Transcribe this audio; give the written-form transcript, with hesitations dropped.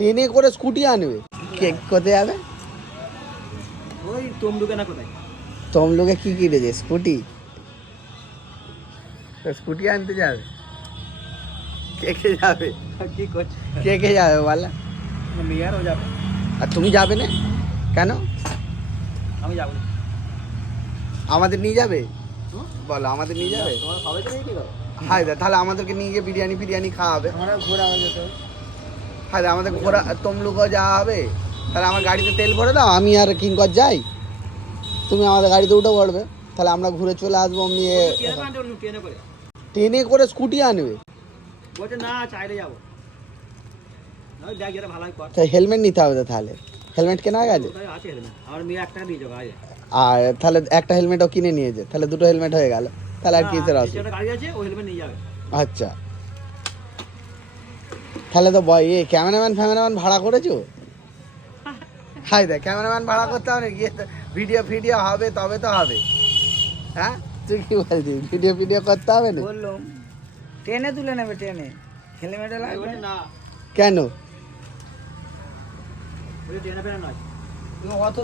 ট্রেনে করে স্কুটি আনবে? কে কোথায় যাবে? ওই তমলুকে না কোথায়? তমলুকে কি কিনেছে? স্কুটি? স্কুটি আনতে যাবে? কে কে যাবে? কি করছে? কে কে যাবে বল? মেয়ারও যাবে। আর তুমি যাবে না কেন? আমি যাবো না। আমাদের নিয়ে যাবে? বলো, আমাদের নিয়ে যাবে? তোমার সবাই তো কি করো? হায় দা, তাহলে আমাদেরকে নিয়ে গিয়ে বিরিয়ানি খাওয়াবে। আমরা ঘোরা হয়ে যেত। হায় দা, আমাদের ঘোরা তমলুকও যাওয়া হবে। তাহলে আমার গাড়িতে তেল ভরে দাও, আমি আর কিঙ্কর যাই, তুমি আমাদের গাড়িতে উঠে পড়বে, তাহলে আমরা ঘুরে চলে আসবো। এমনি ট্রেনে করে স্কুটি আনবে? বলছে না, চাইলে যাবো। দেখ যেটা ভালো হয় কর। তাই হেলমেট নিতে হবে তো, তাহলে হেলমেট কেনা হয়ে গেছে? আছে হেলমেট আমার মেয়ে 1 টাকা দিয়ে যাবো। আর তাহলে একটা হেলমেটও কিনে নিয়েছে, তাহলে দুটো হেলমেট হয়ে গেল, তাহলে আর কিসের অসুবিধা? গাড়ি আছে, ও হেলমেট নিয়ে যাবে। আচ্ছা, তাহলে তো ক্যামেরাম্যান ভাড়া করেছো? হাই দেখ, ক্যামেরাম্যান ভাড়া করতে হবে না, গিয়ে ভিডিও হবে তবে তো হবে। হ্যাঁ, তুই কি বলছিস? ভিডিও করতে হবে না? বললাম ট্রেনে তুলে নেবে, ট্রেনে হেলমেটে লাগবে না। কেন? ট্রেনে ফেরে নয়। অত